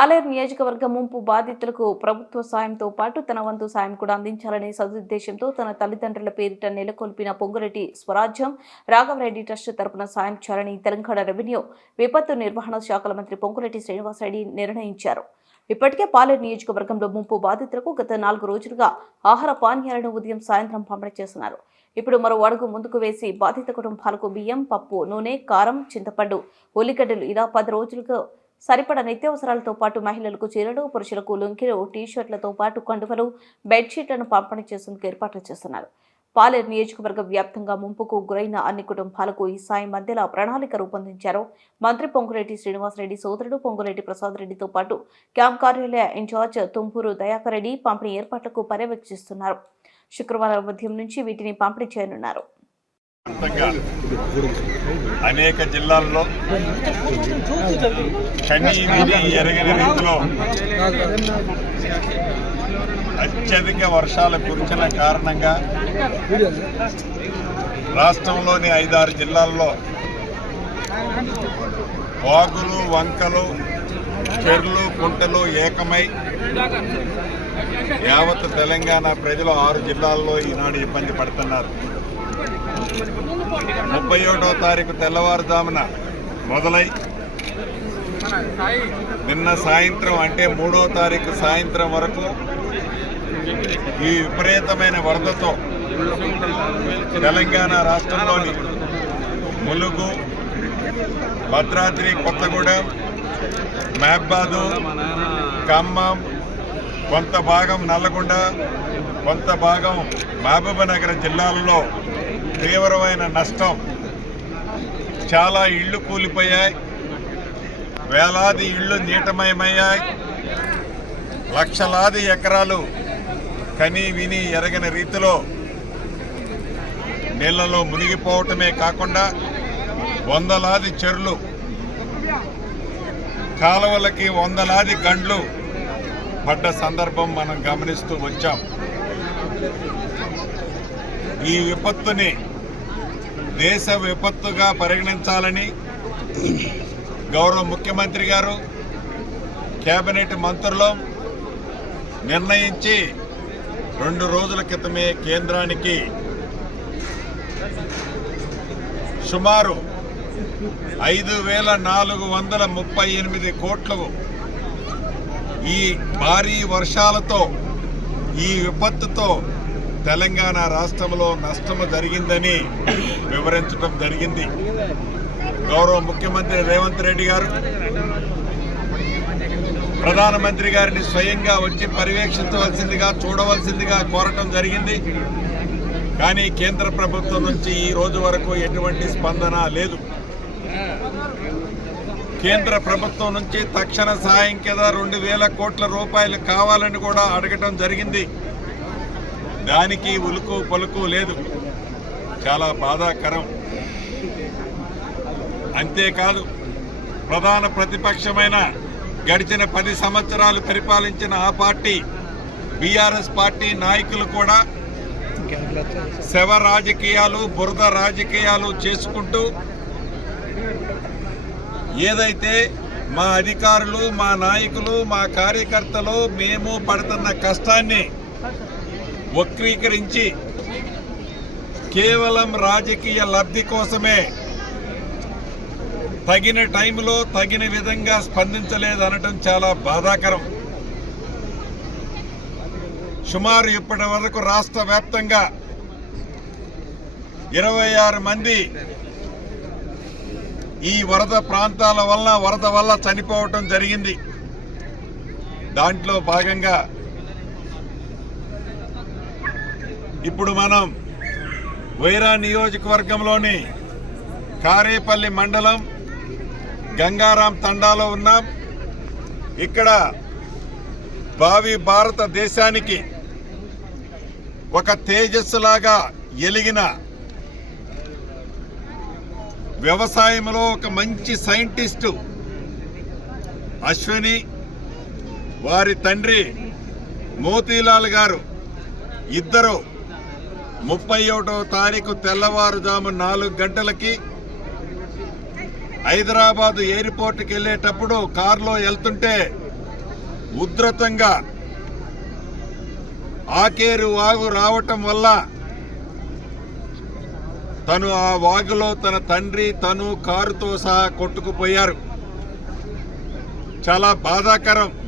పాలేరు నియోజకవర్గ ముంపు బాధితులకు ప్రభుత్వ సాయంతో పాటు తన వంతు సాయం కూడా అందించాలనే సదుద్దేశంతో తన తల్లిదండ్రుల పేరిట నెలకొల్పిన పొంగురెడ్డి స్వరాజ్యం రాఘవరెడ్డి ట్రస్ట్ తరపున సాయం చేయాలని తెలంగాణ రెవెన్యూ విపత్తు నిర్వహణ శాఖల మంత్రి పొంగురెడ్డి శ్రీనివాసరెడ్డి నిర్ణయించారు. ఇప్పటికే పాలేరు నియోజకవర్గంలో ముంపు బాధితులకు గత 4 రోజులుగా ఆహార పానీయాలను ఉదయం సాయంత్రం పంపిణీ చేస్తున్నారు. ఇప్పుడు మరో అడుగు ముందుకు వేసి బాధిత కుటుంబాలకు బియ్యం, పప్పు, నూనె, కారం, చింతపండు, ఉల్లిగడ్డలు ఇలా 10 రోజులకు సరిపడా నిత్యావసరాలతో పాటు మహిళలకు చీరలు, పురుషులకు లుంగీలు, టీ-షర్ట్లతో పాటు కండువలు, బెడ్షీట్లను పంపిణీ చేసేందుకు ఏర్పాట్లు చేస్తున్నారు. పాలేరు నియోజకవర్గ వ్యాప్తంగా ముంపుకు గురైన అన్ని కుటుంబాలకు ఈ సాయం అందేలా ప్రణాళిక రూపొందించారు. మంత్రి పొంగురెడ్డి శ్రీనివాసరెడ్డి సోదరుడు పొంగురెడ్డి ప్రసాద్ రెడ్డితో పాటు క్యాంప్ కార్యాలయ ఇన్ఛార్జ్ తుంపూరు దయాకర్ రెడ్డి పంపిణీ ఏర్పాట్లకు పర్యవేక్షిస్తున్నారు. శుక్రవారం ఉదయం నుంచి వీటిని పంపిణీ చేయనున్నారు. అనేక జిల్లాల్లో కనీవిని ఎరగని రీతిలో అత్యధిక వర్షాలు కురిసిన కారణంగా రాష్ట్రంలోని 5-6 జిల్లాల్లో వాగులు, వంకలు, చెర్లు, కుంటలు ఏకమై యావత్ తెలంగాణ ప్రజలు 6 జిల్లాల్లో ఈనాడు ఇబ్బంది పడుతున్నారు. 31వ తారీఖు తెల్లవారుజామున మొదలై నిన్న సాయంత్రం అంటే 3వ తారీఖు సాయంత్రం వరకు ఈ విపరీతమైన వరదతో తెలంగాణ రాష్ట్రంలోని ములుగు, భద్రాద్రి కొత్తగూడెం, మహబాదు, ఖమ్మం, కొంత భాగం నల్లగొండ, కొంత భాగం మహబూబ్నగర్ జిల్లాలలో తీవ్రమైన నష్టం. చాలా ఇళ్లు కూలిపోయాయి, వేలాది ఇళ్లు నీటమయమయ్యాయి, లక్షలాది ఎకరాలు కని విని ఎరగని రీతిలో నీళ్లలో మునిగిపోవటమే కాకుండా వందలాది చెర్లు, కాలువలకి వందలాది గండ్లు పడ్డ సందర్భం మనం గమనిస్తూ వచ్చాం. ఈ విపత్తుని దేశ విపత్తుగా పరిగణించాలని గౌరవ ముఖ్యమంత్రి గారు, కేబినెట్ మంత్రులు నిర్ణయించి 2 రోజుల క్రితమే కేంద్రానికి సుమారు 5,438 కోట్లు ఈ భారీ వర్షాలతో ఈ విపత్తుతో తెలంగాణ రాష్ట్రంలో నష్టము జరిగిందని వివరించడం జరిగింది. గౌరవ ముఖ్యమంత్రి రేవంత్ రెడ్డి గారు ప్రధానమంత్రి గారిని స్వయంగా వచ్చి పర్యవేక్షించవలసిందిగా, చూడవలసిందిగా కోరటం జరిగింది. కానీ కేంద్ర ప్రభుత్వం నుంచి ఈ రోజు వరకు ఎటువంటి స్పందన లేదు. కేంద్ర ప్రభుత్వం నుంచి తక్షణ సాయం కింద 2,000 కోట్ల రూపాయలు కావాలని కూడా అడగటం జరిగింది. దానికి ఉలుకు పలుకు లేదు. చాలా బాధాకరం. అంతేకాదు, ప్రధాన ప్రతిపక్షమైన గడిచిన 10 సంవత్సరాలు పరిపాలించిన ఆ పార్టీ బీఆర్ఎస్ పార్టీ నాయకులు కూడా శవ రాజకీయాలు, బురద రాజకీయాలు చేసుకుంటూ ఏదైతే మా అధికారులు, మా నాయకులు, మా కార్యకర్తలు మేము పడుతున్న కష్టాన్ని వక్రీకరించి కేవలం రాజకీయ లబ్ధి కోసమే తగిన టైంలో తగిన విధంగా స్పందించలేదనటం చాలా బాధాకరం. సుమారు ఇప్పటి వరకు రాష్ట్ర వ్యాప్తంగా 26 మంది ఈ వరద ప్రాంతాల వరద వల్ల చనిపోవటం జరిగింది. దాంట్లో భాగంగా ఇప్పుడు మనం వైరా నియోజకవర్గంలోని కారేపల్లి మండలం గంగారాం తండాలో ఉన్నాం. ఇక్కడ భావి భారతదేశానికి ఒక తేజస్సులాగా ఎలిగిన వ్యవసాయంలో ఒక మంచి సైంటిస్టు అశ్విని, వారి తండ్రి మోతీలాల్ గారు ఇద్దరు 31వ తారీఖు తెల్లవారుజాము 4 గంటలకి హైదరాబాద్ ఎయిర్పోర్ట్కి వెళ్ళేటప్పుడు కారులో వెళ్తుంటే ఉధృతంగా ఆకేరు వాగు రావటం వల్ల తను ఆ వాగులో తన తండ్రి తను కారుతో సహా కొట్టుకుపోయారు. చాలా బాధాకరం.